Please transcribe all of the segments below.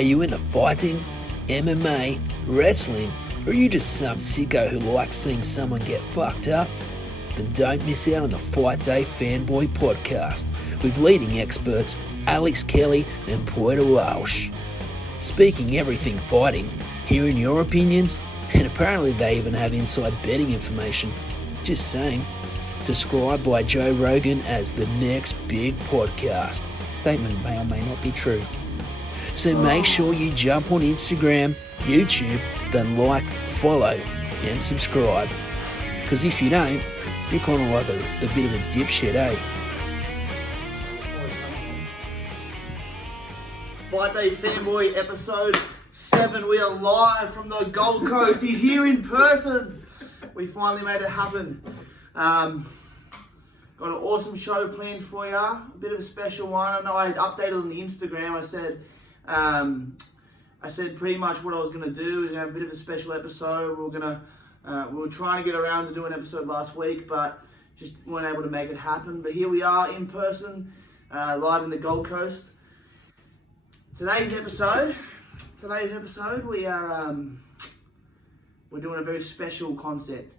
Are you into fighting, MMA, wrestling, or are you just some sicko who likes seeing someone get fucked up? Then don't miss out on the Fightday Fanboy podcast with leading experts Alex Kelly and Poeta Walsh. Speaking everything fighting, hearing your opinions, and apparently they even have inside betting information. Just saying. Described by Joe Rogan as the next big podcast. Statement may or may not be true. So make sure you jump on Instagram, YouTube, then like, follow, and subscribe. Because if you don't, you're kind of like a bit of a dipshit, eh? Fightday Fanboy episode 7. We are live from the Gold Coast. He's here in person. We finally made it happen. Got an awesome show planned for you. A bit of a special one. I know I updated on the Instagram. I said pretty much what I was gonna do. We're gonna have a bit of a special episode. We were trying to get around to do an episode last week, but just weren't able to make it happen. But here we are in person, live in the Gold Coast. Today's episode, we are we're doing a very special concept.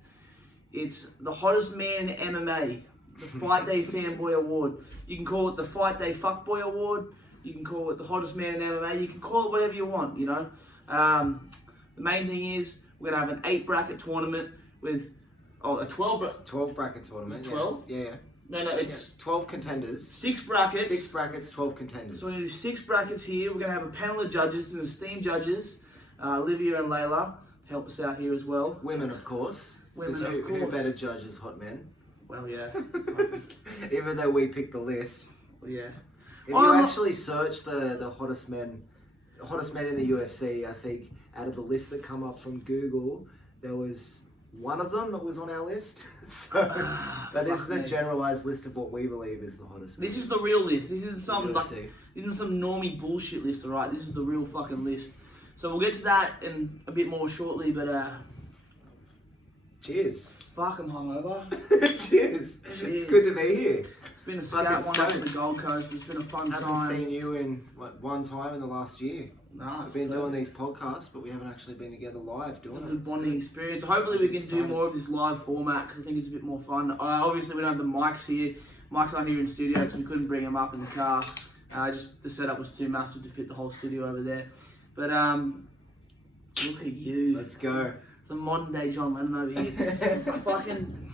It's the hottest man in MMA, the Fightday Fanboy Award. You can call it the Fightday Fuckboy Award. You can call it the hottest man in MMA. You can call it whatever you want, you know. The main thing is we're gonna have an 8-bracket tournament with a 12 bracket tournament. 12? Yeah. No, it's 12 contenders. 6 brackets. 6 brackets, 12 contenders. So we're going to do 6 brackets here. We're going to have a panel of judges and esteemed judges, Olivia and Layla, help us out here as well. Women, of course. Women, of who course. better judge as hot men? Well, yeah. Even though we picked the list. Well, yeah. If you actually search the hottest men in the UFC, I think out of the list that come up from Google, there was one of them that was on our list. So, but this is a generalized list of what we believe is the hottest men. This is the real list. This isn't some normie bullshit list, alright? This is the real fucking list. So we'll get to that in a bit more shortly, but cheers. Fuck, I'm hungover. Cheers. It's good to be here. It's been a scout one up in the Gold Coast. It's been a fun time. I haven't seen you in one time in the last year. No, I've been doing these podcasts, but we haven't actually been together live doing it. It's a good bonding experience. Hopefully we can do more of this live format because I think it's a bit more fun. Obviously we don't have the mics here. Mics aren't here in studio because we couldn't bring them up in the car. Just the setup was too massive to fit the whole studio over there. But look at you. Let's go. It's a modern day John Lennon over here. Fucking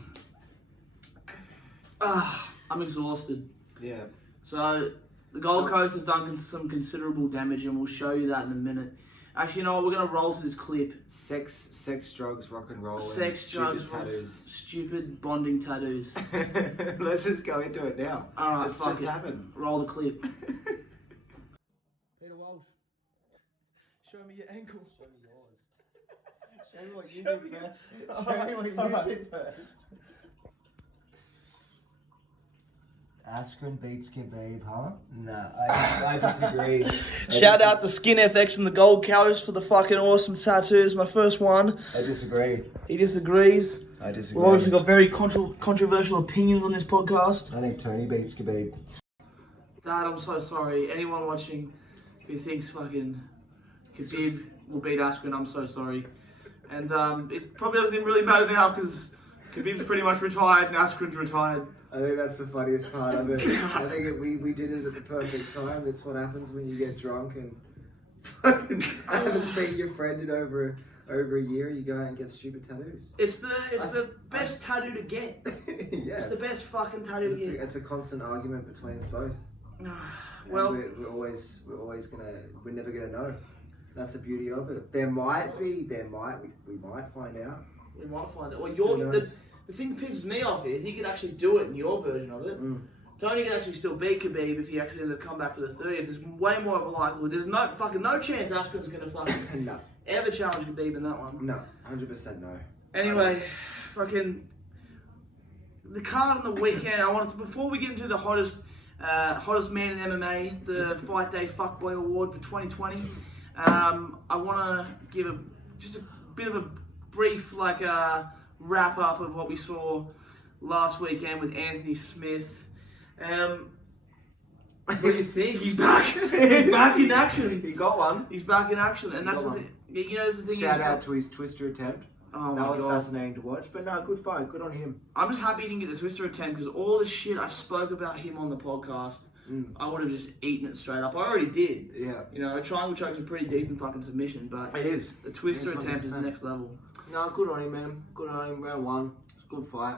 I'm exhausted. Yeah. So the Gold Coast has done some considerable damage, and we'll show you that in a minute. Actually, you know what? We're gonna roll to this clip. Sex, drugs, rock and roll, sex, and drugs, tattoos. Stupid bonding tattoos. Let's just go into it now. All right, let's just happen. Roll the clip. Peter Walsh, show me your ankle. Show me yours. Show me what you did first. Show me what you did first. Askren beats Khabib, huh? Nah, I disagree. Shout out to Skin FX and the Gold Coast for the fucking awesome tattoos. My first one. I disagree. He disagrees. I disagree. We've obviously got very controversial opinions on this podcast. I think Tony beats Khabib. Dad, I'm so sorry. Anyone watching who thinks fucking Khabib will beat Askren, I'm so sorry. And it probably doesn't even really matter now because Khabib's pretty much retired and Askren's retired. I think that's the funniest part of it. I think we did it at the perfect time. That's what happens when you get drunk and fucking haven't seen your friend in over a year. You go out and get stupid tattoos. It's the best tattoo to get. Yeah, it's the best fucking tattoo to get. It's a constant argument between us both. Well, we're never gonna know. That's the beauty of it. We might find out. We might find out. Well, the thing that pisses me off is he could actually do it in your version of it. Tony can actually still beat Khabib if he actually ended up come back for the 30th. There's way more of a likelihood. There's no chance Askren's going to fucking ever challenge Khabib in that one. No, 100% no. Anyway, fucking the card on the weekend. Before we get into the hottest man in MMA, the Fightday Fuckboy Award for 2020. I want to give just a bit of a brief wrap up of what we saw last weekend with Anthony Smith. What do you think? He's back. He's back in action. He got one. He's back in action, and that's got the thing. You know, that's the thing. Shout out to his twister attempt. Oh that my was God. fascinating to watch. But no, good fight. Good on him. I'm just happy he didn't get the twister attempt because all the shit I spoke about him on the podcast, I would have just eaten it straight up. I already did. Yeah. You know, a triangle choke's a pretty decent fucking submission, but It is. the twister It is attempt is the 100%. next level. No, good on him, man. Good on him. Round one. It's a good fight.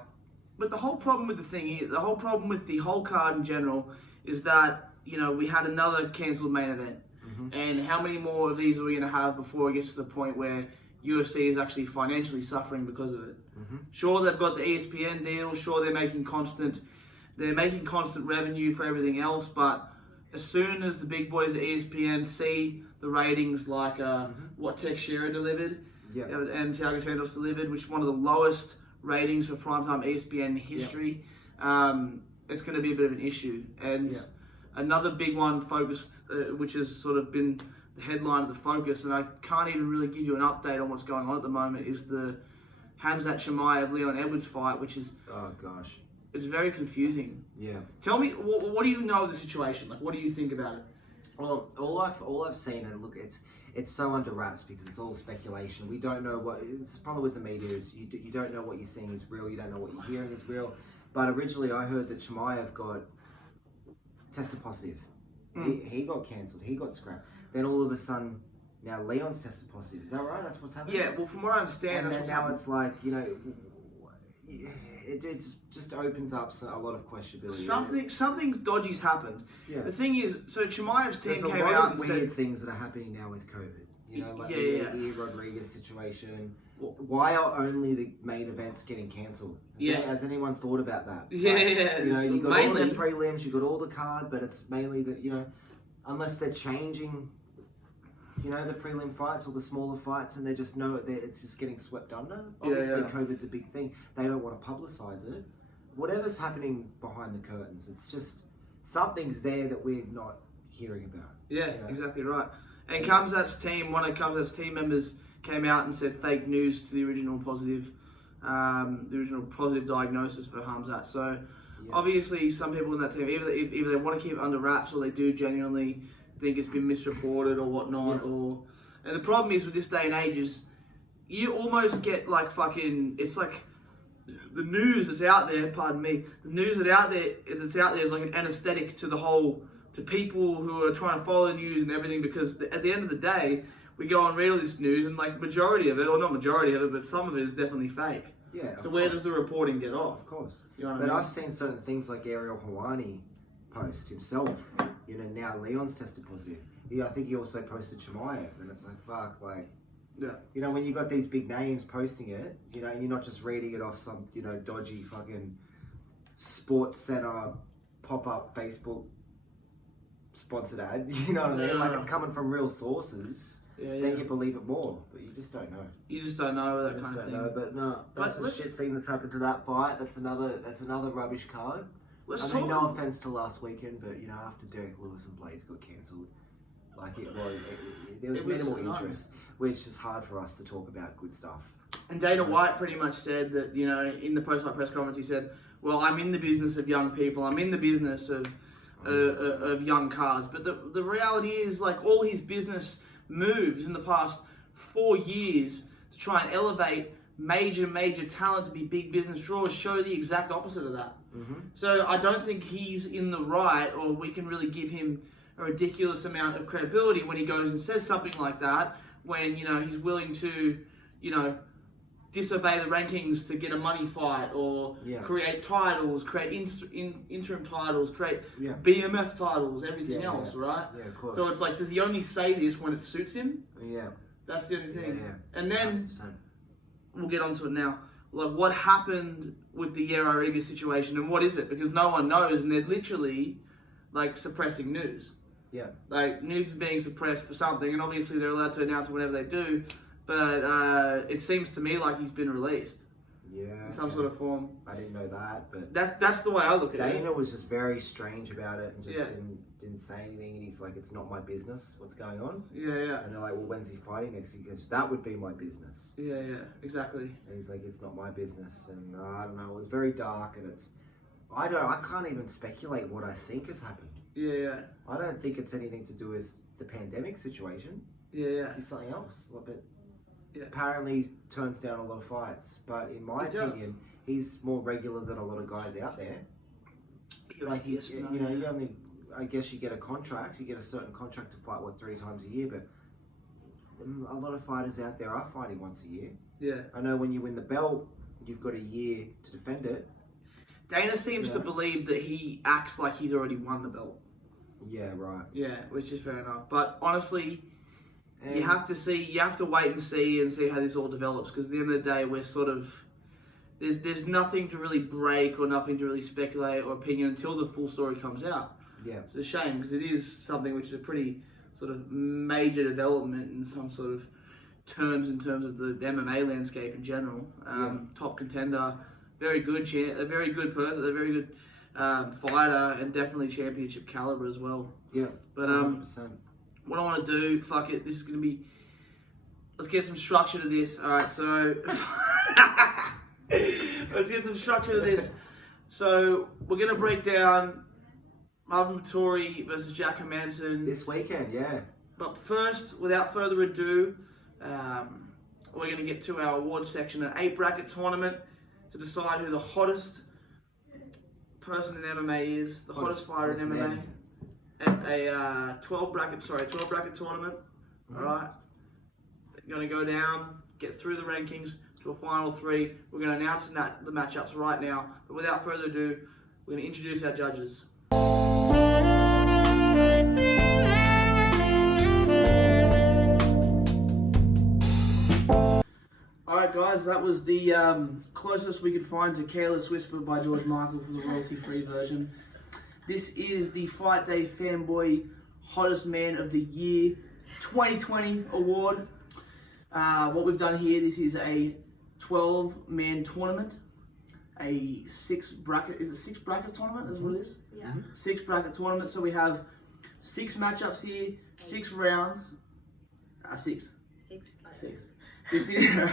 But the whole problem with the whole problem with the whole card in general is that, you know, we had another cancelled main event. And how many more of these are we going to have before it gets to the point where UFC is actually financially suffering because of it? Sure, they've got the ESPN deal. Sure, they're making constant revenue for everything else. But as soon as the big boys at ESPN see the ratings like what Teixeira delivered and Thiago Santos delivered, which is one of the lowest ratings for primetime ESPN history, it's going to be a bit of an issue. And another big one focused, which has sort of been the headline of the focus, and I can't even really give you an update on what's going on at the moment, is the Khamzat Chimaev Leon Edwards fight, which is it's very confusing. Yeah. Tell me, what do you know of the situation? Like, what do you think about it? Well, all I've seen, and look, it's so under wraps because it's all speculation. We don't know what. It's the problem with the media is you don't know what you're seeing is real. You don't know what you're hearing is real. But originally, I heard that Chimaev got tested positive. He got cancelled. He got scrapped. Then all of a sudden, now Leon's tested positive. Is that right? That's what's happening? Yeah, well, from what I understand, and that's then what's now happening. it's like, you know, it just opens up a lot of questionability. Something dodgy's happened. Yeah. The thing is, so Chimaev's team There's a came lot out of and weird said things that are happening now with COVID. You know, like Yeah. the Rodriguez situation. Why are only the main events getting cancelled? Has anyone thought about that? Yeah. Like, you know, you got all the Mainly. prelims, you got all the card, but it's mainly that, you know, unless they're changing, you know, the prelim fights or the smaller fights, and they just know it's just getting swept under. Obviously, COVID's a big thing. They don't want to publicise it. Whatever's happening behind the curtains, it's just something's there that we're not hearing about. Yeah, you know? exactly right. And Khamzat's team, one of Khamzat's team members came out and said fake news to the original positive diagnosis for Khamzat. So obviously, some people in that team, either they want to keep it under wraps or they do genuinely think it's been misreported or whatnot. And the problem is with this day and age is you almost get like fucking. It's like the news that's out there. Pardon me. The news that's out there is like an anesthetic to the whole. To people who are trying to follow the news and everything, because at the end of the day, we go and read all this news and like majority of it, or not majority of it, but some of it is definitely fake. Yeah. So where does the reporting get off? Of course. You know what But I mean? I've seen certain things like Ariel Hawani post himself. You know, now Leon's tested positive. I think he also posted Chimaev, and it's like, fuck, like, you know, when you got these big names posting it, you know, you're not just reading it off some, you know, dodgy fucking Sports Center pop-up Facebook sponsored ad, you know what I mean? Like, it's coming from real sources. Then you believe it more, but you just don't know. You just don't know that kind of thing. But no, that's the shit thing that's happened to that fight. That's another rubbish card. No offense to last weekend, but you know, after Derek Lewis and Blades got cancelled, like there was minimal interest, which is hard for us to talk about good stuff. And Dana White pretty much said that, you know, in the post-fight press conference, he said, "Well, I'm in the business of young people. I'm in the business of young cards." But the reality is, like, all his business moves in the past 4 years to try and elevate major talent to be big business draws show the exact opposite of that. So I don't think he's in the right, or we can really give him a ridiculous amount of credibility when he goes and says something like that, when, you know, he's willing to, you know, disobey the rankings to get a money fight, or create titles, create interim titles, create BMF titles, everything else, right? Yeah, of course. So it's like, does he only say this when it suits him? Yeah. That's the only thing. Yeah. And then 100%. we'll get onto it now. Like, what happened with the Yair Rodriguez situation, and what is it? Because no one knows, and they're literally like suppressing news. Yeah. Like, news is being suppressed for something, and obviously they're allowed to announce it whenever they do. But it seems to me like he's been released. Yeah. In some sort of form. I didn't know that, but that's the way I look at it. Dana was just very strange about it and just didn't say anything. And he's like, "It's not my business what's going on." Yeah. And they're like, "Well, when's he fighting next?" He goes, "That would be my business." Yeah, exactly. And he's like, "It's not my business." And I don't know. It was very dark, and I can't even speculate what I think has happened. Yeah. I don't think it's anything to do with the pandemic situation. Yeah. It's something else. But Yeah. apparently he turns down a lot of fights. But in my opinion, he's more regular than a lot of guys out there. Like you only, I guess you get a contract. You get a certain contract to fight 3 times a year, but a lot of fighters out there are fighting once a year. Yeah. I know when you win the belt, you've got a year to defend it. Dana seems to believe that he acts like he's already won the belt. Yeah, right. Yeah, which is fair enough. But honestly, you have to wait and see how this all develops, because at the end of the day, we're sort of, there's nothing to really break or nothing to really speculate or opinion until the full story comes out. Yeah. It's a shame, because it is something which is a pretty sort of major development in some sort of terms, in terms of the MMA landscape in general. Top contender, very good a very good person, a very good fighter, and definitely championship caliber as well. Yeah. But 100%. what I want to do, fuck it, this is going to be, let's get some structure to this. All right, so let's get some structure to this. So we're going to break down Marvin Vettori versus Jack Hermansson This weekend, yeah. But first, without further ado, we're going to get to our awards section, an 8-bracket tournament to decide who the hottest person in MMA is, the hottest fighter in MMA. At a 12-bracket tournament. All right, you're going to go down, get through the rankings to a final 3. We're going to announce the matchups right now. But without further ado, we're going to introduce our judges. Alright guys, that was the closest we could find to Careless Whisper by George Michael for the royalty-free version. This is the Fightday Fanboy Hottest Man of the Year 2020 award. What we've done here, this is a 12-man tournament. A 6-bracket, is it 6-bracket tournament? Is what it is? Yeah. 6-bracket tournament. So we have 6 matchups here, 6 rounds. 6. This is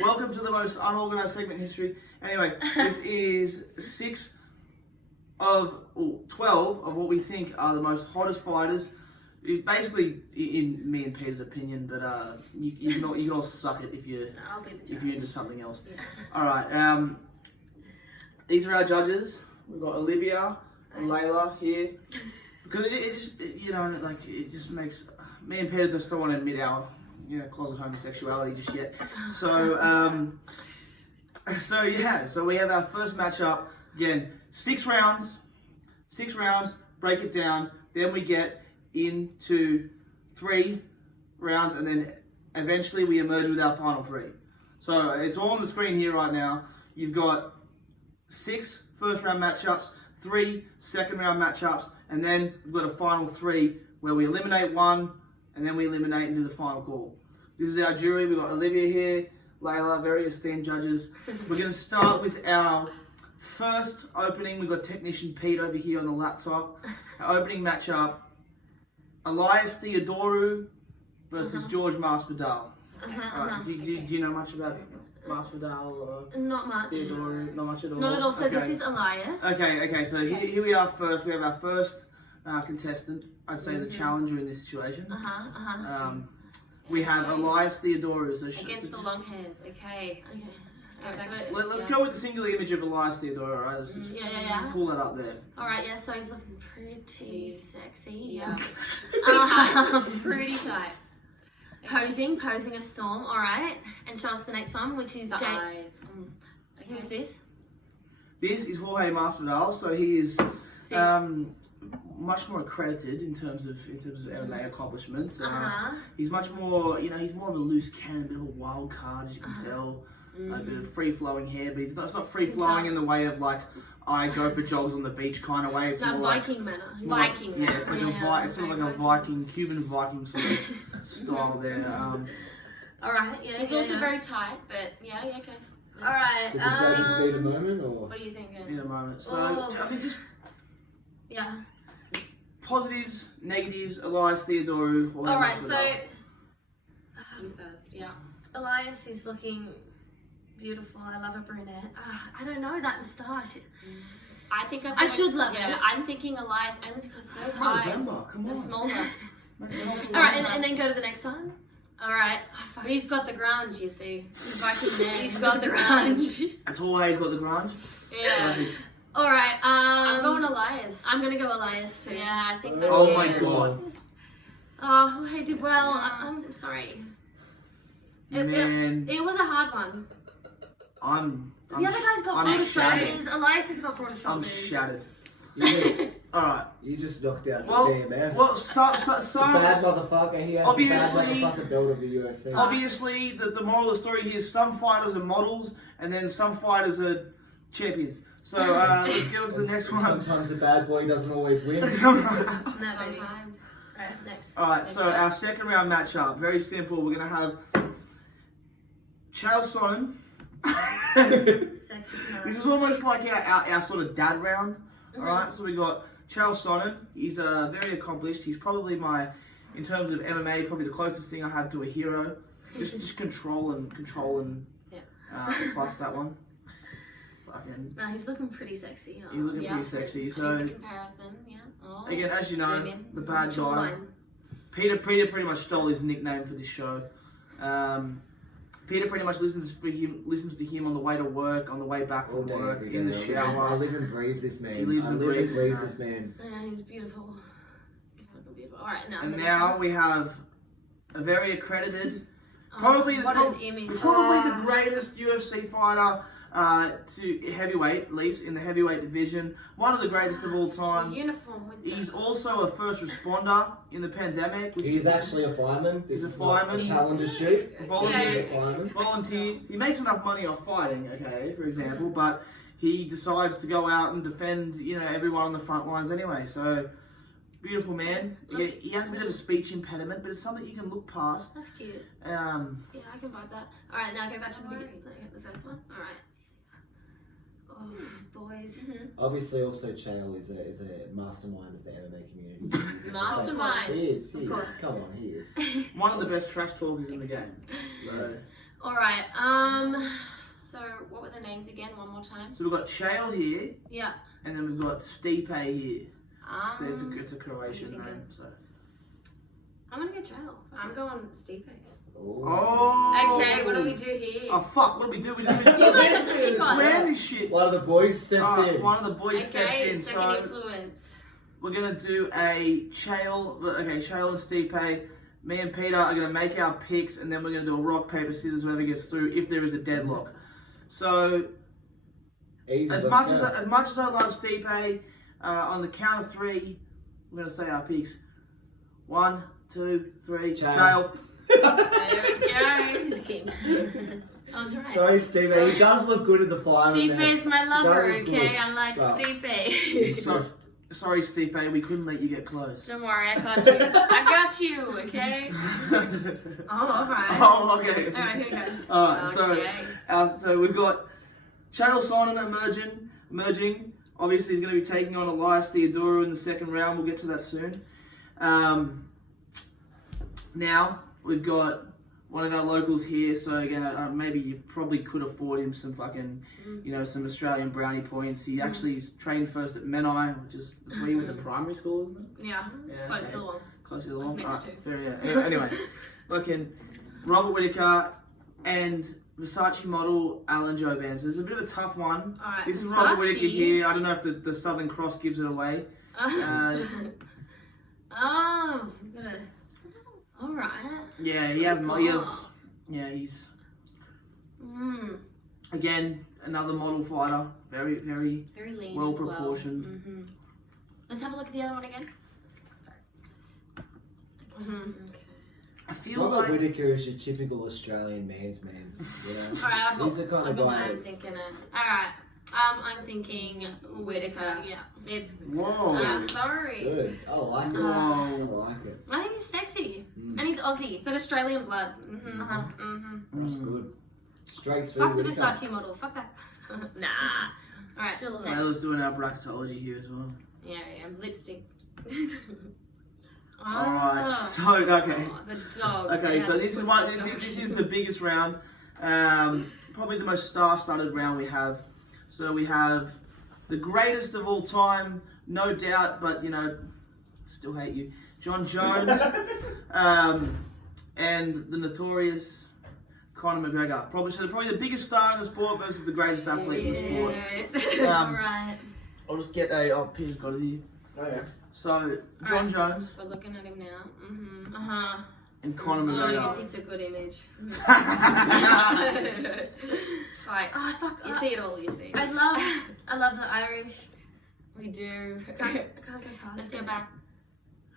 welcome to the most unorganized segment in history. Anyway, this is 12 of what we think are the most hottest fighters. Basically, in me and Peter's opinion, but you can all suck it if you're into something else. Yeah. All right. These are our judges. We've got Olivia and Layla here, because it just makes me and Peter just don't want to admit our closet homosexuality just yet. So so we have our first matchup. Again, 6 rounds, break it down. Then we get into 3 rounds, and then eventually we emerge with our final 3. So it's all on the screen here right now. You've got 6 first round matchups, 3 second round matchups, and then we've got a final 3 where we eliminate 1, and then we eliminate and do the final call. This is our jury. We've got Olivia here, Layla, very esteemed judges. We're going to start with our first opening. We've got technician Pete over here on the laptop. Our opening matchup, Elias Theodorou versus George Masvidal. Do you know much about Masvidal? Not much. Theodorou? Not much at all? Not at all. So okay. This is Elias. Okay. So here we are first. We have our first contestant. I'd say the challenger in this situation. We have Elias Theodorou. So against the long hairs. Okay. Let's go with the single image of Elias Theodorou. Right? Let's just pull that up there. All right. Yeah. So he's looking pretty sexy. Yeah. Pretty tight. Posing a storm. All right. And show us the next one, which is The eyes. Okay. Who's this? This is Jorge Masvidal. So he is much more accredited in terms of MMA accomplishments. He's much more, he's more of a loose cannon, a bit of a wild card, as you can tell. A bit of free-flowing hair, but it's not free-flowing in the way of like I go for jogs on the beach kind of way. It's more Viking manner. Viking manner. Yeah, it's like it's sort of like a Viking, Cuban Viking sort of style there. All right. Yeah. He's also very tight, but okay. All right. Did the judges need a moment, or What are you thinking? In a moment. So I mean, just positives, negatives. Elias Theodorou. All right. So First, Elias is looking beautiful. I love a brunette. I don't know that moustache. I think I should love Yeah, him. I'm thinking Elias only because those It's not eyes, November, come they're on. smaller. All right, and then go to the next one. All right, but he's got the grunge, you see. He's got the grunge. It's always got the grunge. Yeah. All right, I'm going Elias. I'm gonna go Elias too. Yeah, I think that's Oh it. my god. Oh, I did well. I'm sorry. Man, It was a hard one. I'm The other guy's got I'm broader shattered. shoulders. Elias has got broader I'm shoulders. shattered. You just, Alright. you just knocked out the Well, DMF. well, the bad motherfucker. He has the Obviously- bad motherfucker belt of the UFC. obviously, the moral of the story here is some fighters are models, and then some fighters are champions. So let's get on to the next one. Sometimes the bad boy doesn't always win. No, baby. Sometimes. Alright, next. Alright, so our second round matchup, very simple. We're going to have Chael Sonnen. Sexy This is almost like our sort of dad round. Alright, so we got Chael Sonnen. He's very accomplished. He's probably in terms of MMA, probably the closest thing I have to a hero. Just control and plus that one. Fucking, No, he's looking pretty sexy. he's looking Yeah. pretty sexy. The So comparison, yeah. Oh, again, as you know, zoom in. the bad guy. Jawline. Peter pretty much stole his nickname for this show. Peter pretty much listens to him on the way to work, on the way back All from day, work, every in the day. shower. I live and breathe this man. He lives I and live and breathes breathe this this man. Yeah, he's beautiful. He's fucking beautiful. Alright, now. And the next now one. we have a very accredited, Oh, probably what an image. probably the greatest UFC fighter to heavyweight, at least in the heavyweight division. One of the greatest of all The time. uniform with the... He's also a first responder in the pandemic. Which He's is actually a fireman. This He's a is not fireman. a calendar shoot. Volunteer. He's a fireman. volunteer. He makes enough money off fighting, okay, for example, but he decides to go out and defend, everyone on the front lines anyway. So, beautiful man. He has a bit of a speech impediment, but it's something you can look past. That's cute. Yeah, I can buy that. Alright, now go back to the No beginning. The first one. Alright. Oh, boys. Obviously, also Chael is a mastermind of the MMA community. He's a Mastermind. He is. Of course. Come on, he is. One of the best trash talkers in the game. So, Alright, So, what were the names again? One more time. we've got Chael here, yeah. and then we've got Stipe here. So Um, it's a Croatian what are you name. So. I'm gonna go Chael. I'm going Stipe. Oh. Okay, what do we do here? Oh fuck! What do we do? We do. You guys have to pick one. Swear this shit. One of the boys steps in. One of the boys steps Okay, in. second So influence. we're gonna do a Chael. Okay, Chael and Stipe. Me and Peter are gonna make our picks, and then we're gonna do a rock paper scissors. Whoever gets through, if there is a deadlock. So Easy, as let's much go. as I love Stipe, on the count of three, we're gonna say our picks. 1, 2, 3. Chael. Chael. There we go. He's a king. I was right. Sorry, Steve. He does look good in the fire. Stipe's my lover, Very good. okay? I like Well. Stipe. Sorry, Stipe. We couldn't let you get close. Don't worry, I got you. I got you, okay? Oh, alright. Oh, okay. Alright, here we go. Alright, Okay. so we've got Chael Sonnen emerging. Obviously, he's going to be taking on Elias Theodorou in the second round. We'll get to that soon. Now, we've got one of our locals here. So, again, maybe you probably could afford him some fucking, some Australian brownie points. He actually is trained first at Menai, which is where you went to primary school, isn't it? Yeah, Yeah, close okay. to the one. Close to the lawn. Next to. Fair, yeah. Anyway, looking Robert Whittaker and Versace model Alan Jovans. This is a bit of a tough one. Alright, This is Robert Whittaker Versace. here. I don't know if the Southern Cross gives it away. Oh, I'm gonna. Alright. Yeah, he's again another model fighter. Very, very Very lean well as well. proportioned. Mm-hmm. Let's have a look at the other one again. I feel Robert like Whittaker is your typical Australian man's man. Alright, I've got. He's the kind of guy. I'm thinking of... Alright. I'm thinking Whittaker. Yeah, it's. whoa. Sorry. Good. I like it. Whoa. I like it. I think he's sexy, Mm. and he's Aussie. It's an Australian blood. That's good. Straight through. Fuck the Whittaker. Versace model. Fuck that. Nah. Alright. Still a Taylor's doing our bracketology here as well. Yeah, lipstick. Alright, Oh. so okay. Oh, the dog. Okay, Yeah, so just this is put one. the dog. This is the biggest round. Probably the most star-studded round we have. So we have the greatest of all time, no doubt, but, you know, still hate you, John Jones, and the notorious Conor McGregor. Probably the biggest star in the sport versus the greatest athlete in the sport. Alright. I'll just get a... Peter's got it here. Oh, yeah. So, John Jones We're looking at him now. Mm-hmm. Uh-huh. and Conor Oh, you McGregor. picked a good image. It's fine. Oh, fuck. You see it all, you see. I love the Irish. We do. I can't go past Let's it. go back.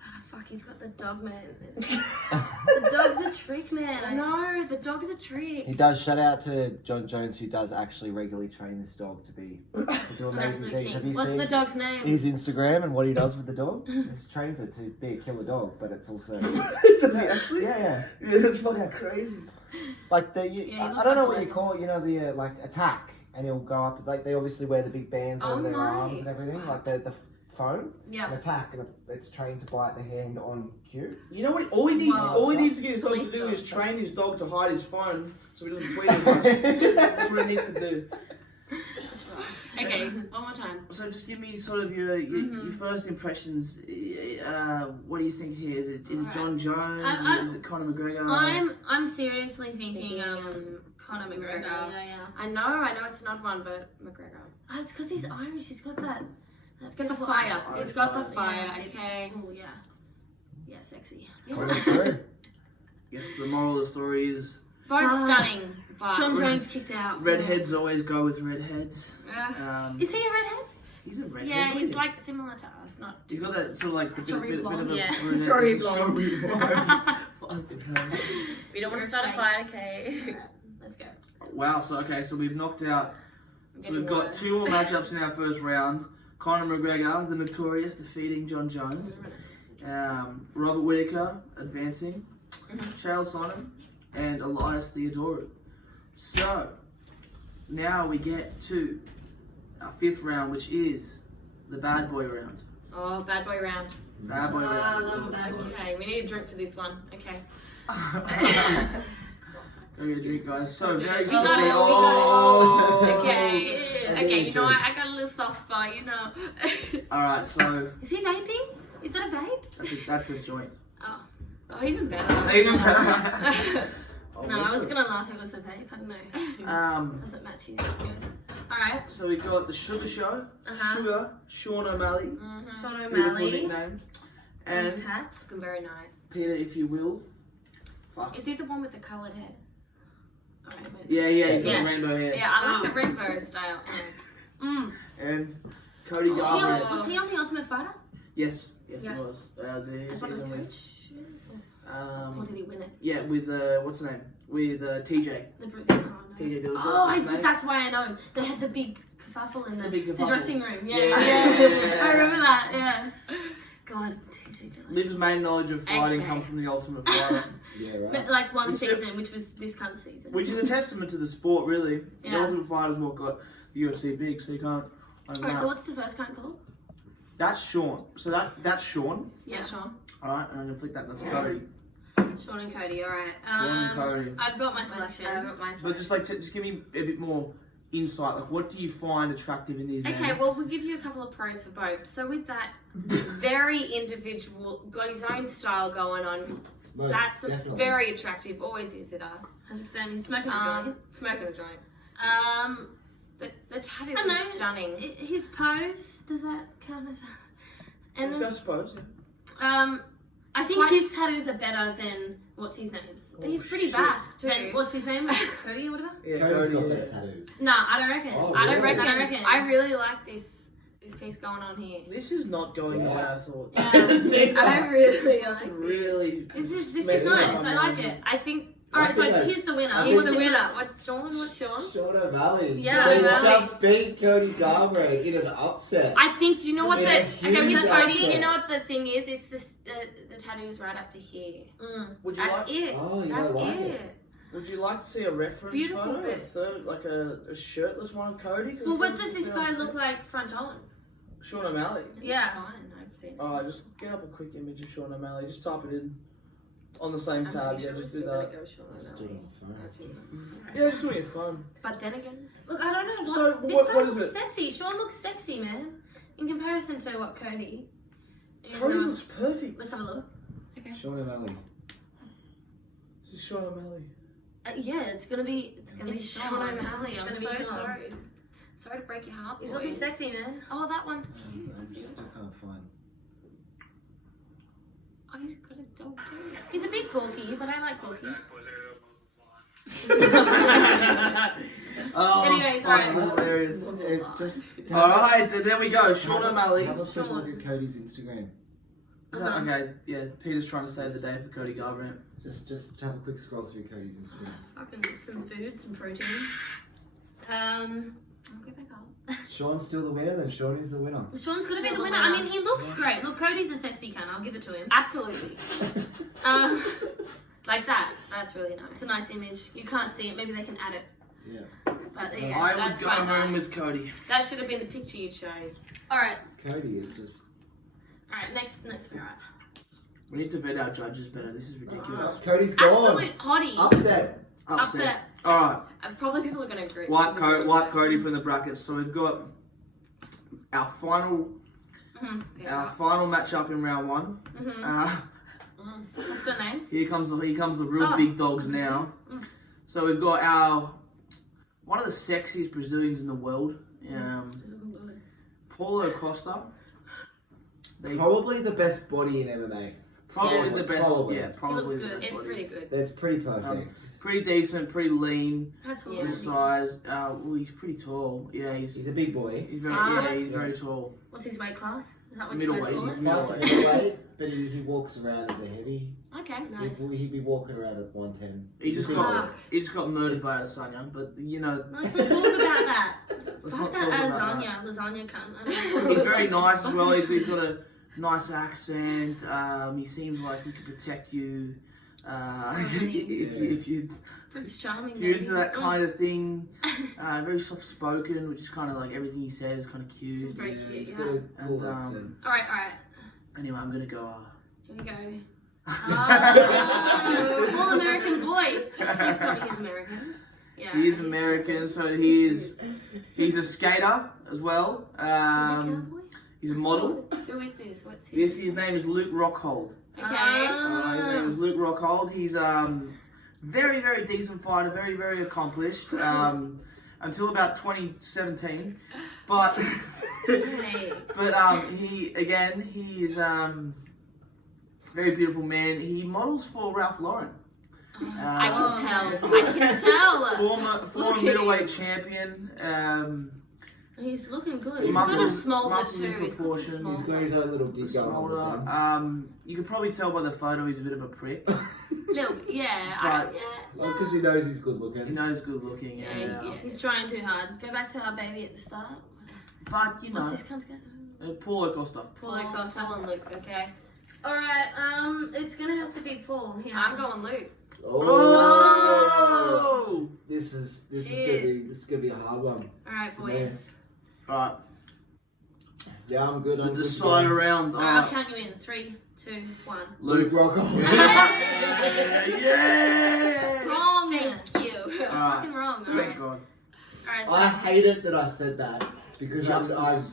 Ah, fuck, he's got the dog, man. The dog's a trick, man. No, the dog's a trick. He does. Shout out to John Jones, who does actually regularly train this dog to do An amazing absolute things. Have king. you What's seen the dog's name? his Instagram and what he does with the dog? He trains it to be a killer dog, but it's also Does he actually? yeah. Yeah, that's fucking crazy. Like he I looks don't know like what you one. call it. You know the like attack, and he'll go up. Like they obviously wear the big bands Oh over their my. arms and everything, like the phone. Yeah. An attack, and it's trained to bite the hand on cue. You know what? All he needs to get his dog to Police do dog. is train his dog to hide his phone, so he doesn't tweet as much. That's what he needs to do. Okay, one more time. So just give me sort of your first impressions. What do you think here? Is it John Jones? Is it Conor McGregor? I'm seriously thinking Conor McGregor. Yeah. I know it's not one, but McGregor. Oh, it's because he's Irish. He's got that. That's got the fire. He's got the fire. Okay. Oh yeah. Yeah, sexy. Yes, the moral of the story is Both stunning, but John Jones kicked out. redheads always go with redheads. Is he a redhead? He's a redhead. yeah, look he's at him. like similar to us, not. You got that sort of like Strawberry bit of blonde, a yeah. brunette- Strawberry blonde. strawberry blonde. Fucking hell. We don't want You're to start a fine. fight, okay? Let's go. Wow. So we've knocked out. So we've got two more matchups in our first round. Conor McGregor, the notorious, defeating John Jones. Robert Whittaker advancing. Chael Sonnen and Elias Theodorou. So now we get to our fifth round, which is the bad boy round. Oh, bad boy round. Bad boy I round. love that. Okay, we need a drink for this one. Okay. Go get a drink, guys. So very We got simply. it, Oh. Okay. Okay, you know what? I got a little soft spot, you know. All right. So Is he vaping? Is that a vape? that's a joint. Oh, even better. Even better. No, I was gonna laugh if it was a vape. I don't know. Doesn't match his skills. Alright. So we've got the Sugar Show. Sugar. Sean O'Malley. Sean Beautiful O'Malley. nickname. And And tats. Looking very nice. Peter, if you will. Is he the one with the coloured hair? Alright, wait. Yeah, he's got Yeah. rainbow hair. Yeah, I like the rainbow style. And Cody Was he, Garbrandt. on, was he on The Ultimate Fighter? Yes, Yeah. he was. The As one of the season with, coaches? Or did he win it? yeah, with what's the name? With TJ. The Bruce. Oh, no. TJ Dillashaw. Oh, what's his name? that's why I know him. They had the big kerfuffle in The big the kerfuffle. dressing room. Yeah. Yeah. I remember that, yeah. God, TJ Dillashaw. Liv's main knowledge of fighting Okay. comes from the Ultimate Fighter, Yeah, right. But like one Which is- season, which was this cunt season. which is a testament to the sport, really. The Yeah. Ultimate Fighter's what got the UFC big, so you can't. Alright, so what's the first cunt called? That's Sean. So that's Sean. Yeah, Sean. All right, and I'm gonna flick that. That's Cody. Sean and Cody, alright. Sean and Cody. I've got my selection. I've got my But just like, just give me a bit more insight. Like, what do you find attractive in these men? Okay, well, we'll give you a couple of pros for both. So with that, very individual, got his own style going on. Most That's definitely. very attractive, always is with us. 100%. He's smoking a joint. Smoking a joint. The tattoo I know. is stunning. His pose, does that count as? And I then, suppose. I It's think quite- his tattoos are better than what's his name's. He's pretty shit. Basque too. Than, what's his name? Cody or whatever. Yeah, Cody's got Cody. better Yeah. tattoos. Nah, I don't reckon. Oh, I don't really? reckon. I really like this piece going on here. This is not going the way I thought. Yeah. I really like it. Really. This is messing nice. up I my like mind. it. I think. Alright, so I think he's the winner. I He's think- the winner. What's Sean? What's Sean? Sean O'Malley. Yeah, They O'Malley. just beat Cody Garbrandt in an upset. I think. Do you know what In the? a Okay, huge with Cody, do upset. you know what the thing is? It's this. The tattoo's right up to here. Would you That's like? it. Oh, you That's don't like it. it? Would you like to see a reference Beautiful photo? bit. A third, like a shirtless one of Cody? 'Cause Well, I what think does it's this been guy on look like front on? Sean O'Malley. Yeah. It's fine. I've seen it. Alright, just get up a quick image of Sean O'Malley. Just type it in. on the same tab. pretty Yeah, sure just we're do still that. gonna go Sean Just do it O'Malley. on the phone. Actually, Yeah, just doing it fun. but then again, Look, I don't know. What, So, this what- guy what is looks it? sexy. Sean looks sexy, man. In comparison to what Cody. And, Cody looks perfect. Let's have a look. Sean O'Malley. This is Sean O'Malley. Yeah, it's gonna be it's Sean O'Malley. It's I'm gonna so be Sean. sorry. Sorry to break your heart. He's boys. looking sexy, man. Oh, that one's I cute. still can't find. Oh, he's got a dog too. He's a bit gawky, but I like gawky. Oh, Anyways, fucking alright. hilarious. Just Alright, there we go. Sean O'Malley. Have a quick look at Cody's Instagram. Is that, okay, yeah, Peter's trying to save the day for Cody Garbrandt. Just have a quick scroll through Cody's Instagram. Fucking some food, some protein. I'll go back up. Sean's still the winner, then Sean is the winner. Sean's gonna be Still the the winner. I winner. mean, he looks great. Look, Cody's a sexy cunt. I'll give it to him. Absolutely. Like that. That's really nice. It's a nice image. You can't see it. Maybe they can add it. Yeah. But yeah, I that's would go quite home nice. with Cody. That should have been the picture you chose. All right, Cody is just. next. All right. We need to vet our judges better. This is ridiculous. Cody's gone. Absolute hottie. Upset. Upset. Alright, Probably people are going to agree. white Cody from the brackets. So we've got our final matchup in round one. What's the name? Here comes the real big dogs now. So we've got one of the sexiest Brazilians in the world, Paulo Costa. Probably the best body in MMA. Probably Yeah. the best. Probably. Yeah, probably He looks the good. best It's body. pretty good. That's pretty perfect. Pretty decent, pretty lean, How tall Yeah. good is he? size. Well, he's pretty tall. Yeah, He's a big boy. he's very, Ah. he's very tall. What's his weight class? Is that what Middleweight, you guys he's call Fights at middleweight. middleweight, but he walks around as a heavy. it? Okay, nice. He'd be walking around at 110. He just He's a got big boy. murdered by Adesanya, but you know, Let's not talk about that. let's Fuck not talk that about that. lasagna cunt. I don't know. He's very nice as well. He's got a nice accent. He seems like he could protect you. If you're Prince Charming. into baby. that kind of thing, very soft spoken, which is kind of like everything he says is kind of cute. It's very cute. He's Yeah. got a cool And, accent. All right. Anyway, I'm gonna go. Here we go. Oh, all American boy. Please tell me he's American. Yeah. He is American, so he's a skater as well. Is he a cowboy? He's a model. Who is this? What's his His name is Luke Rockhold. Okay. His name is Luke Rockhold. He's very, very decent fighter, very, very accomplished. Until about 2017, but he is very beautiful man. He models for Ralph Lauren. I can tell. Former middleweight champion. He's looking good. He's Muscle- got a smolder muscle too. He's got the proportion. smolder. He's got his own little gig going on with them. Smolder. You can probably tell by the photo he's a bit of a prick. Little bit, yeah. But- Because he knows he's good He looking. knows good looking. Yeah, Yeah. he's trying too hard. Go back to our baby at the start. But you What's know, this cunt's going? Paulo Costa. Paul Costa. Paul and Luke, okay? All right. It's gonna have to be Paul. Yeah. I'm going Luke. Oh! This is Shit. gonna be a hard one. All right, boys. Alright, Yeah, I'm good. the I'm good. decide round. All right, I'll count you in. 3, 2, 1. Luke Rocco. Yeah! Wrong. Thank you. Fucking wrong. All Thank right. God. All right. I hate it that I said that because Justice.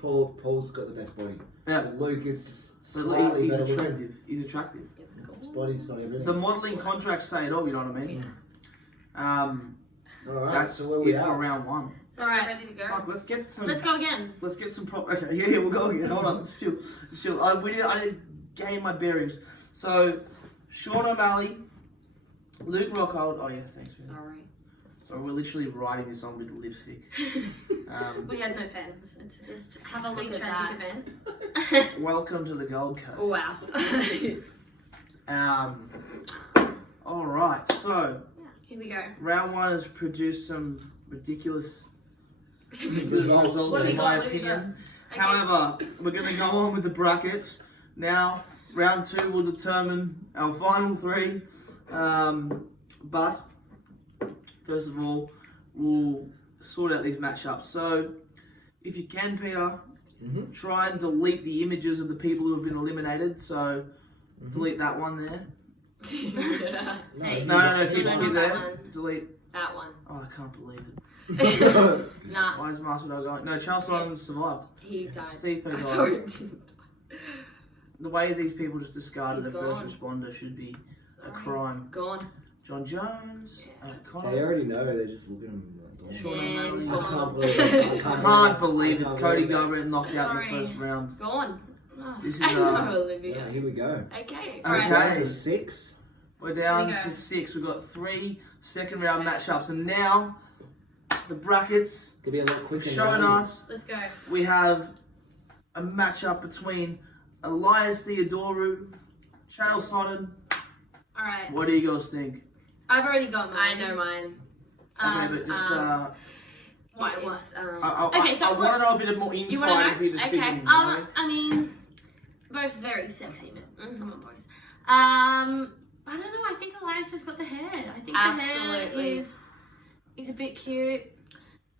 Paul's got the best body. Yeah. But Luke is just But slightly he's better looking. attractive. He's attractive. It's His cool. body's not everything. The modelling contracts say it all, you know what I mean? All right, That's so where we it for at? round one. So we're ready to go. Fuck, let's get some. Let's go again. Let's get some prop. Okay, yeah, we'll go again. Hold on, let's chill. I gained my bearings. So, Sean O'Malley, Luke Rockhold. Oh yeah, thanks. Man. Sorry. So we're literally writing this on with lipstick. We had no pens. It's Just have a a look big at tragic that. event. Welcome to the Gold Coast. Oh, wow. All right. So Here we go. round one has produced some ridiculous Results. What do we in got? my What do we got? opinion. Okay. However, we're going to go on with the brackets. Now, round two will determine our final three. But, first of all, we'll sort out these matchups. So, if you can, Peter, Mhm. try and delete the images of the people who have been eliminated. So, delete that one there. Hey, No, you keep don't it want that there. one. Delete. That one. Oh, I can't believe it. Nah, Why is Masvidal going? No, Charles Sullivan survived. he died. Steve I died. saw it didn't. The way these people just discarded He's the gone. first responder should be a Sorry. crime. Gone. John Jones, Yeah. Connor. They already know. They're just looking at him like, Sure. And I I can't gone. believe it. I can't believe it. I can't Cody believe it. Garbrandt knocked out in Sorry. the first round. Gone. Oh, This is, I know, uh, Olivia. Yeah, here we go. Okay. Okay. Down to 6. We're down Here we go. to 6. We've got 3 second round matchups, and now the brackets Could be a lot quicker. showing now. us Let's go. we have a matchup between Elias Theodoru, Chael Sonnen. All right. What do you guys think? I've already got I mine. know mine. Okay, but just What? It's, Okay, so I want to know a bit more wanna insight know? into your decision. Okay. you know? I mean, both very sexy men. Mhm. Come on, boys. I don't know. I think Elias has got the hair. I think the Absolutely. hair is a bit cute.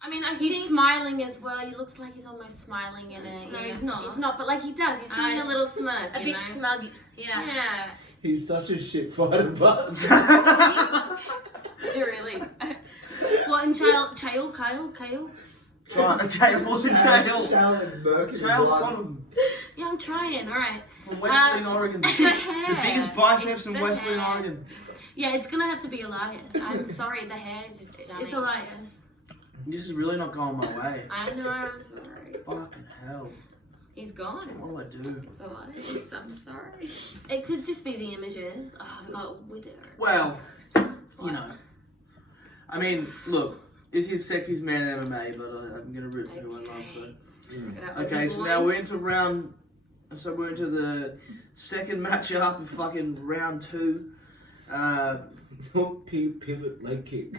I mean, I He's think smiling as well. He looks like he's almost smiling in a. No, in he's a- not. He's not, but like he does. He's doing a little smirk. a you bit know? smug. Yeah. Yeah. He's such a shit fighter, but Really. What in Kyle? Chael Chael and Burke is Chael one. Sonnen Yeah, I'm trying. All right. from Wesleyan, Oregon. The The hair. biggest biceps It's in the Wesleyan, hair. Oregon. Yeah, it's gonna have to be Elias. I'm sorry. The hair is just stunning. It's Elias. This is really not going my way. I know. I'm sorry. Fucking hell. He's gone. What do I do? It's Elias. I'm sorry. It could just be the images. Oh, we got Widow. Well, you know. I mean, look, this is Seki's man in MMA, but I'm going to root for who I love, so. Okay, so now we're into we're into the second matchup of fucking round 2. Hook, pivot, leg kick.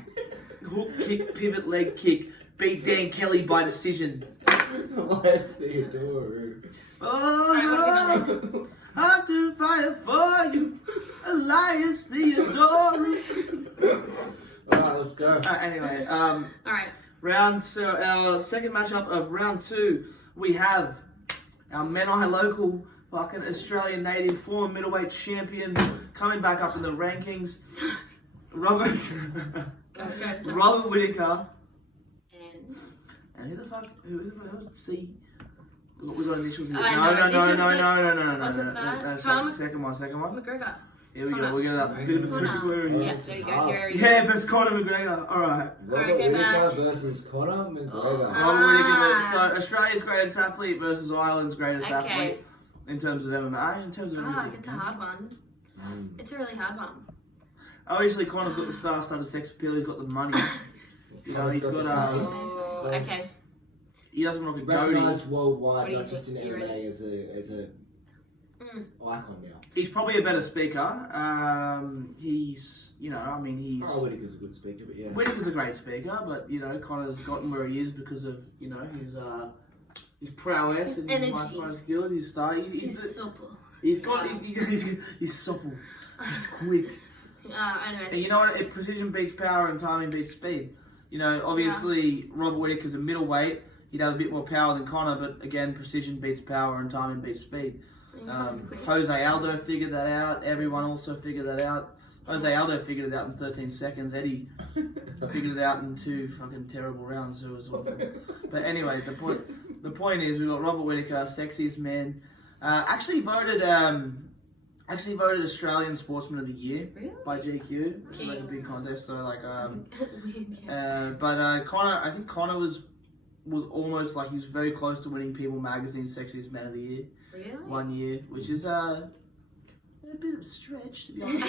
Hook kick, pivot, leg kick. Beat Dan Kelly by decision. Let's see it do. Oh, I have to fight for you, Elias Theodorus. Alright, let's go. Anyway, All right. our second matchup of round 2, we have our Menai local fucking Australian native former middleweight champion coming back up in the rankings. Robert Whittaker. And who the fuck? C. We got initials in it. I know, this is No. wasn't that? Second one. McGregor. Here we go. Connor. We'll get it up. Bit of a Connor. technical error here. Yeah, there you go. Here Yeah, versus Conor McGregor. Alright. Robert Okay, Whittaker back. versus Conor McGregor. Robert Whittaker. So Australia's greatest athlete versus Ireland's greatest Okay. athlete in terms of MMA, in terms of everything. It's a hard one. It's a really hard one. Obviously, Conor's got the star-studded sex appeal. He's got the money. You know, he's got Oh, okay. he doesn't look a Recognised goatee. worldwide, What do you not just in think? You MMA, as a icon now. He's probably a better speaker. He's, you know, I mean, he's. Oh, Whittaker's a good speaker, but yeah. Whittaker's a great speaker, but you know, Conor's gotten where he is because of you know his prowess and his Energy. microphone skills. His style. He's supple. He's got. He's supple. He's quick. Anyways. And you know what? If precision beats power and timing beats speed. You know, obviously, Robert Whittaker's a middleweight. He'd have a bit more power than Conor, but again, precision beats power and timing beats speed. Jose Aldo figured that out. Everyone also figured that out. Jose Aldo figured it out in 13 seconds. Eddie figured it out in 2 fucking terrible rounds. So it was awful. But anyway, the point is, we got Robert Whittaker, sexiest man. Actually voted Australian Sportsman of the Year by GQ, which is like a big contest. So like, but Conor, I think Conor was almost like he was very close to winning People Magazine's Sexiest Man of the Year. Really? 1 year, which is a bit of a stretch, to be honest.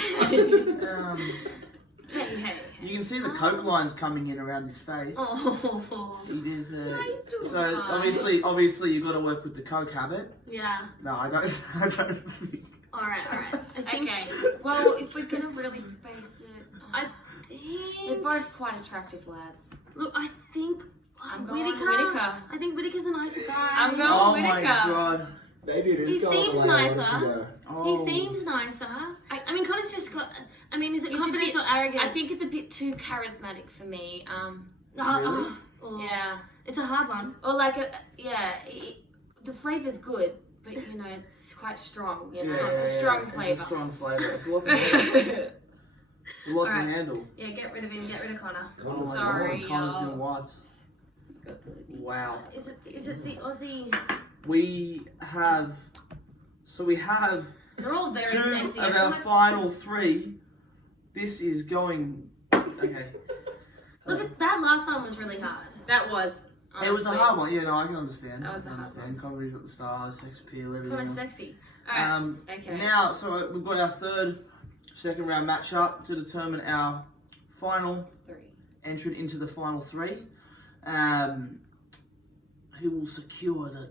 Hey. You can see the coke lines coming in around his face. Oh. It is. He's doing So fine. obviously, you've got to work with the coke habit. Yeah. No, I don't. I don't think. All right. I think. Okay. Well, if we're gonna really base it, I They're think. both quite attractive lads. Look, I think I'm going Whittaker. Whittaker. I think Whittaker's a nicer guy. I'm going Oh Whittaker. my god. Maybe it is He going seems the way I want it to nicer. go. Oh. He seems nicer. I mean, Connor's just got. I mean, is it He's a confidence bit- or arrogance? I think it's a bit too charismatic for me. Oh, Yeah. It's a hard one. Or like, the flavor's good, but you know, it's quite strong. You know, it's a strong It's flavour. a strong flavour. It's a lot to handle. It's a lot to Alright. handle. Yeah, get rid of him. Get rid of Connor. Connor's my Sorry, God, Connor's y'all. been wiped. Wow. Is it the Aussie? We have They're all very two sexy. of our final three. This is going. Okay. Look at that last one was really hard. That was. It was a honestly. hard one. Yeah, no, I can understand. That was I a can hard understand. Connor's got the stars, sex appeal, everything. Kind of else. sexy. Alright. Okay. Now, so we've got our second round matchup to determine our final 3. entrant into the final 3. Who will secure the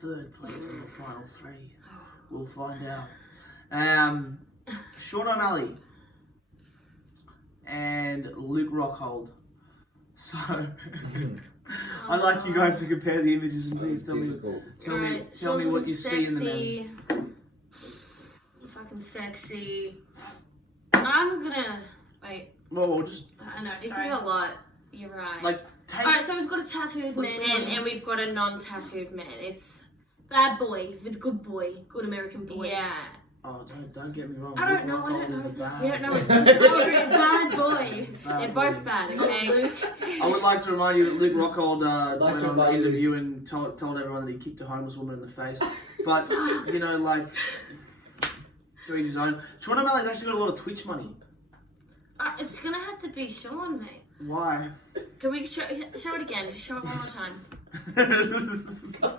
third place in the final 3? We'll find out. Sean O'Malley and Luke Rockhold. So, I'd like you guys to compare the images and please tell me what you see in the men. Fucking sexy. I'm gonna wait. Well, we'll just I know. This Sorry. is a lot. You're right. like take. Alright, so we've got a tattooed Let's man do it. and we've got a non-tattooed man. It's bad boy with good boy, good American boy. Yeah. Oh, don't get me wrong. I don't Luke know. I Rockhold don't is a know. bad You don't know. boy. It's bad boy. Bad They're boy. both bad. Okay, Luke. I would like to remind you that Luke Rockhold Like went to on remind an you. interview and told everyone that he kicked a homeless woman in the face. But, you know, like, to each his own. Sean O'Malley's actually got a lot of Twitch money. It's gonna have to be Sean, mate. Why? Can we show it again? Just show it one more time. Oh,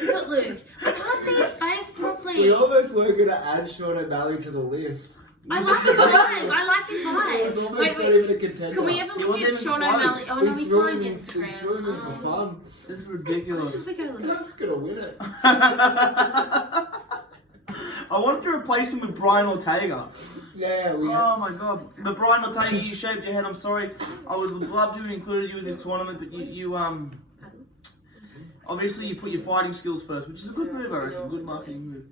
Is it Luke? I can't see his face properly. We almost were going to add Sean O'Malley to the list. I like his vibe. I like his It was vibe. almost not even a contender. Can we ever He look wasn't at even Sean close. O'Malley? Oh no, we saw his We Instagram. threw him in for fun. This is Oh, ridiculous. should we go look? That's going to win it. I wanted to replace him with Brian Ortega. Yeah, we Oh my god. But Brian Ortega, you shaved your head, I'm sorry. I would love to have included you in this tournament, but you obviously you put your fighting skills first, which is a good move, I reckon. Good marketing move.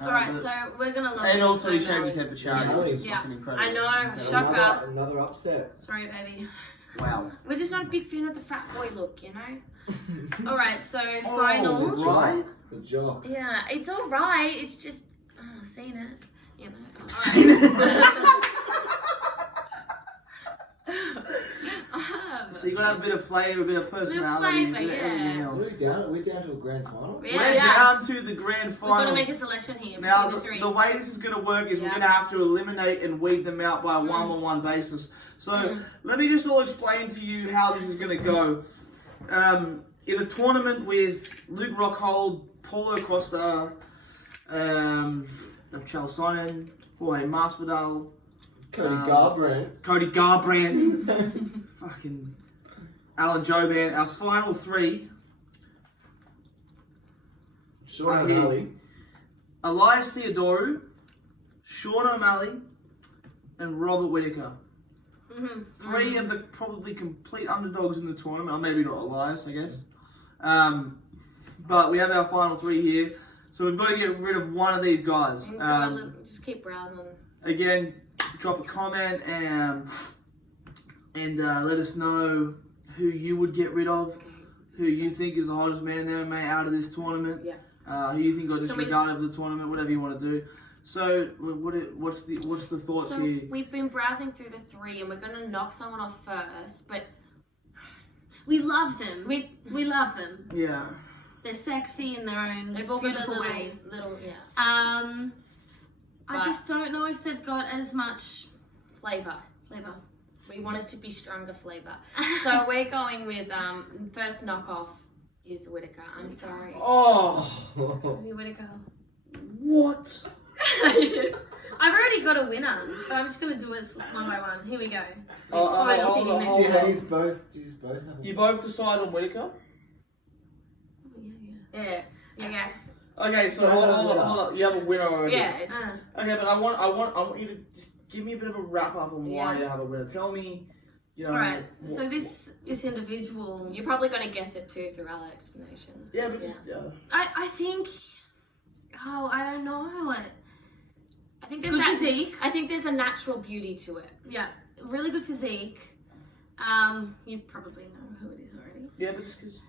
Alright, but- so we're gonna look and at also he shaved O'Malley. his head for charity, which is Yeah. fucking incredible. I know, Incredible. shocker. another upset. Sorry, baby. Wow. We're just not a big fan of the frat boy look, you know? Alright, so Oh, final. right? The jock. Yeah, it's alright. It's just, seen it, you know. Seen So you gotta have a bit of flavour, a bit of personality, flavour, a bit of everything yeah. else. We're down to a grand final. Yeah, We're yeah. down to the grand We've got to final. make a selection here. Now, Between the three. the way this is going to work is we're Yeah. going to have to eliminate and weed them out by a one-on-one basis. So let me just all explain to you how this is going to go. In a tournament with Luke Rockhold, Paulo Costa, Charles Sonnen, Jorge Masvidal, Cody Garbrandt. Cody Garbrandt, fucking Alan Joban, our final 3. Sean O'Malley. Elias Theodoru, Sean O'Malley, and Robert Whittaker. 3 of the probably complete underdogs in the tournament. Or maybe not Elias, I guess. But we have our final 3 here. So we've got to get rid of one of these guys. Just keep browsing. Again, drop a comment and let us know who you would get rid of, who you think is the hottest man in MMA out of this tournament. Yeah. Who you think got disregarded of the tournament, whatever you want to do. So, what's the thoughts So here? we've been browsing through the 3, and we're going to knock someone off first. But we love them. We love them. Yeah. They're sexy in their own They've all got a beautiful way. little, yeah. I But- just don't know if they've got as much flavor. We want it to be stronger flavor. So we're going with first knockoff is Whittaker. I'm sorry. Oh, Maybe Whittaker. what? I've already got a winner, but I'm just gonna do it one by one. Here we go. Oh, Final hold thing on, next hold Do on. you both have You both decide on Whittaker? Yeah. Okay. Okay, so So hold I have a winner. on. You have a winner already. Yeah. It's Okay, but I want you to just give me a bit of a wrap up on why Yeah. you have a winner. Tell me, you know. all right. So this individual, You're probably going to guess it too through our explanation. Yeah, but just, I think. Oh, I don't know. I think there's Good that physique. I think there's a natural beauty to it. Yeah, really good physique. You probably know who it is already. yeah, but just because.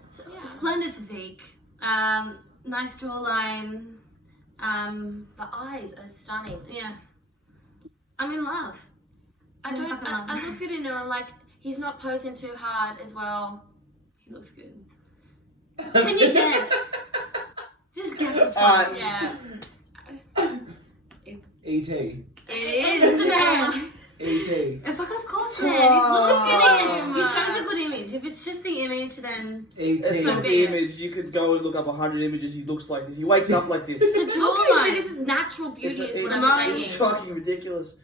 Splendid physique. Nice jawline. The eyes are stunning. Yeah. I'm in love. I I'm fucking love. look at him and I'm like, he's not posing too hard as well. He looks good. Can you guess? Just guess which one. Yeah. E.T. It is the man. E.T. Of course, man. He's looking at him. You Oh. chose a good image. If it's just the image, then E.T. It's So not be the it. image. You could go and look up 100 images. He looks like this. He wakes up like this. the Okay, so jawline. this is natural beauty, is what I'm It's saying. fucking ridiculous.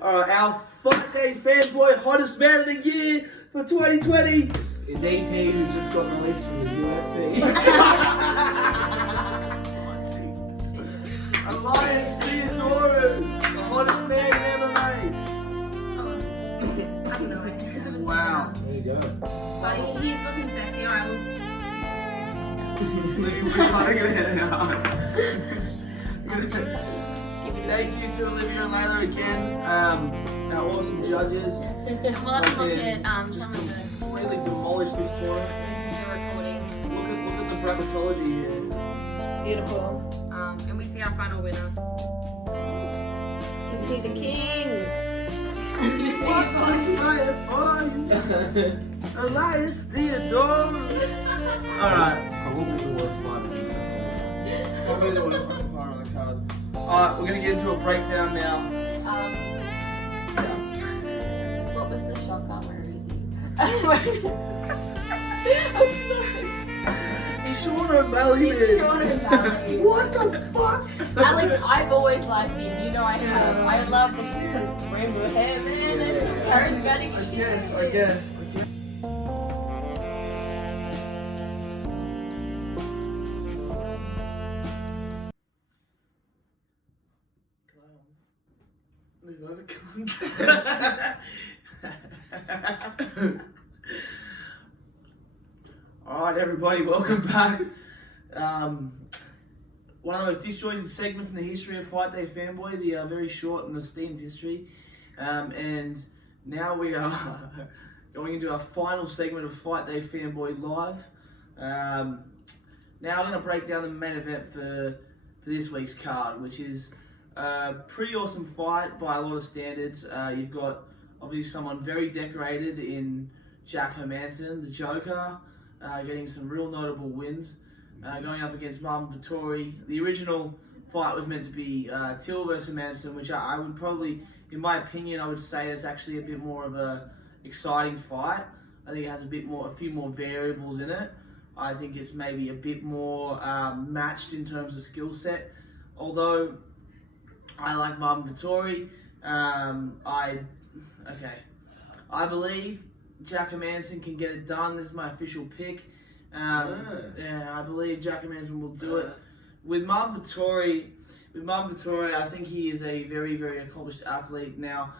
Alright, our Fightday Fanboy hottest man of the year for 2020. Is E.T. who just got released from the UFC. Elias Theodoro, the hottest man in MMA. I don't know. I haven't Wow. There you go. But he's looking sexy. Alright, Thank you to Olivia and Layla again, our awesome judges. And we'll have to look Fucking at some of the. Really demolished this tournament. This is the recording. Look at the bracketology here. Beautiful. And we see our final winner. Is the king? Elias Theodore. Alright. Probably the worst fight of the Probably the worst part on the card. Alright, we're gonna get into a breakdown now. What was the shocker? Where is he? I'm sorry. Sean O'Malley, It's man. Sean O'Malley. What the fuck? Alex, I've always liked him. You know I have. I love the rainbow hair, man. It's charismatic shit. I guess. Move over, cunt. Alright, everybody, welcome back. One of the most disjointed segments in the history of Fightday Fanboy, the very short and esteemed history. And now we are going into our final segment of Fightday Fanboy Live. Now I'm going to break down the main event for this week's card, which is a pretty awesome fight by a lot of standards. You've got obviously someone very decorated in Jack Hermanson, the Joker, getting some real notable wins. Going up against Marvin Vettori. The original fight was meant to be Till versus Hermanson, which I would probably, in my opinion, I would say it's actually a bit more of a exciting fight. I think it has a few more variables in it. I think it's maybe a bit more matched in terms of skill set. Although I like Marvin Vettori, I believe Jack Hermanson can get it done. This is my official pick. Yeah, I believe Jack Hermanson will do it. With Marvin Vettori, I think he is a very, very accomplished athlete. Now,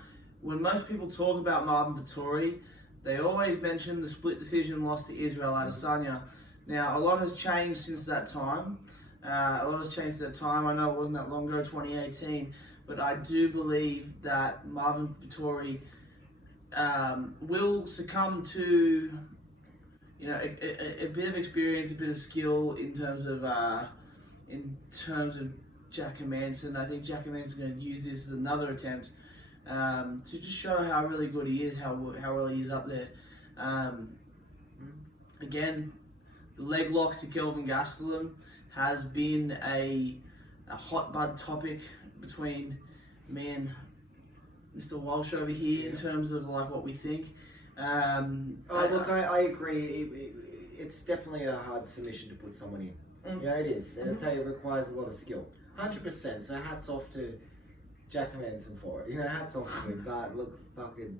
when most people talk about Marvin Vettori, they always mention the split decision loss to Israel Adesanya. Now, a lot has changed since that time. I know it wasn't that long ago, 2018, but I do believe that Marvin Vettori will succumb to, a bit of experience, a bit of skill in terms of Jack Hermanson. I think Jack Hermanson's going to use this as another attempt to just show how really good he is, how well he is up there. Again, the leg lock to Kelvin Gastelum has been a hot bud topic between me and Mr. Walsh over here in terms of what we think. I agree. It's definitely a hard submission to put someone in. It is. And I tell you, it requires a lot of skill. 100%. So hats off to Jack Hermanson for it. Hats off to him. But look, fucking,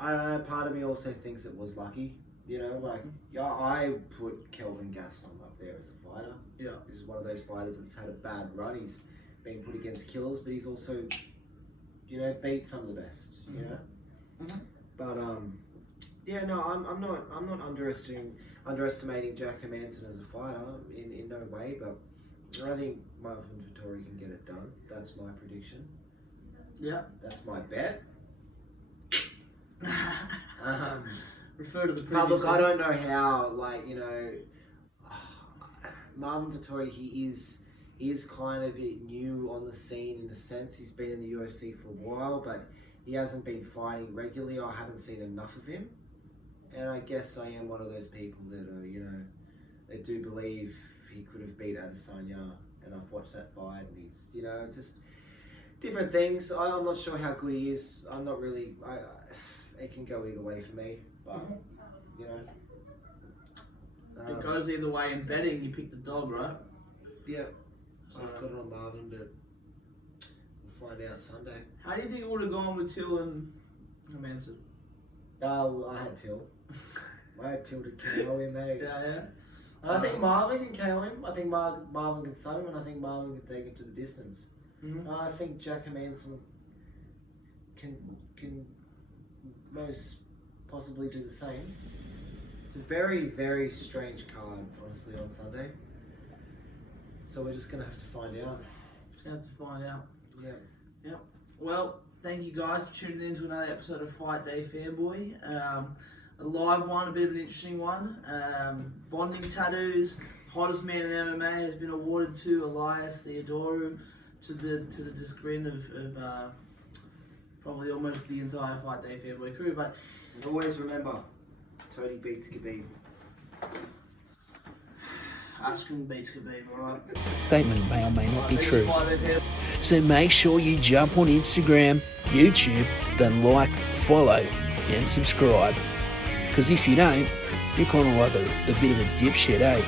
I don't know. Part of me also thinks it was lucky. I put Kelvin Gastelum up there as a fighter. Yeah. This is one of those fighters that's had a bad run. He's been put against killers, but he's also, beat some of the best. But I'm not underestimating Jack Hermanson as a fighter in no way. But I think Marvin Vettori can get it done. That's my prediction. Yeah. That's my bet. Refer to the But previous. look, I don't know how. Marvin Vettori, he is kind of new on the scene in a sense. He's been in the UFC for a while, but he hasn't been fighting regularly. I haven't seen enough of him. And I guess I am one of those people that are, they do believe he could have beat Adesanya. And I've watched that fight, and he's, just different things. I'm not sure how good he is. I'm not really. It can go either way for me, but It goes either way in betting. You pick the dog, right? Yeah. So I've got it on Marvin, but we'll find out Sunday. How do you think it would have gone with Till and Hermanson? Well, I had Till. I had Till to KO him, mate. Yeah. And I think Marvin can KO him. I think Marvin can stun him, and I think Marvin can take him to the distance. Mm-hmm. I think Jack Hermanson can most possibly do the same. It's a very, very strange card, honestly, on Sunday. So we're just going to have to find out. Yeah. Well, thank you guys for tuning in to another episode of Fightday Fanboy. A live one, a bit of an interesting one. Bonding tattoos, hottest man in MMA has been awarded to Elias Theodoru, to the disgrin of probably almost the entire Fightday Fanboy crew. But And always remember, Tony beats Khabib. Askren beats Khabib, alright? Statement may or may not be true. So make sure you jump on Instagram, YouTube, then like, follow, and subscribe. Because if you don't, you're kind of like a bit of a dipshit, eh?